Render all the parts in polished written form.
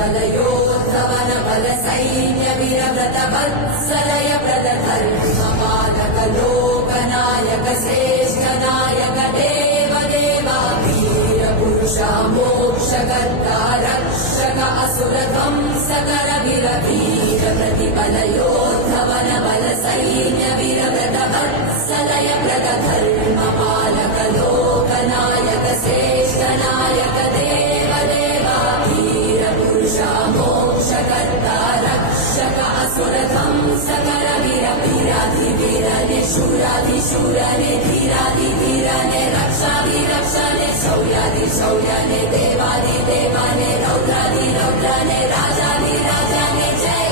प्रतिपलयोद्धवन बल सैन्य वीरव्रत वत्सलय प्रदधर्मपालक लोकनायक श्रेष्ठ नायक देव देवा वीर पुरुषा मोक्षकर्ता रक्षक असुर ध्वंसकर वीर वीर प्रतिपलयोद्धवन बल सैन्य वीरव्रत वत्सलय प्रदधर्मपालक लोकनायक श्रेष्ठ नायक देव देवा वीर पुरुषा मोक्षकर्ता रक्षक असुर ध्वंसकर वीर वीराधिवीरने शूराधिशूरने धीराधिधीरने रक्षाधिरक्षणे शौर्याधिशौर्यने देवाधिदेवाने रौद्राधिरौद्रने राजाधिराजने जय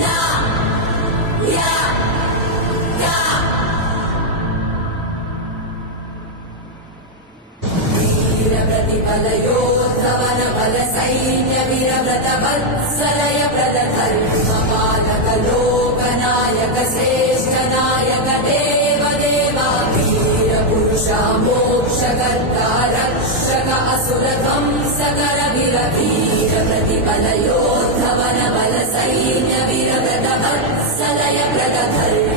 ना या गा वीर प्रतिपलयोद्धवन बल सैन्य वीरव्रत वत्सलय प्रदधर्मपालक लोकनायक श्रेष्ठ नायक देव देवा वीर पुरुषा मोक्षकर्ता रक्षक असुर ध्वंसकर वीर वीर प्रतिपलयोद्धवन बल सैन्य वीरव्रत वत्सलय प्रदधर्म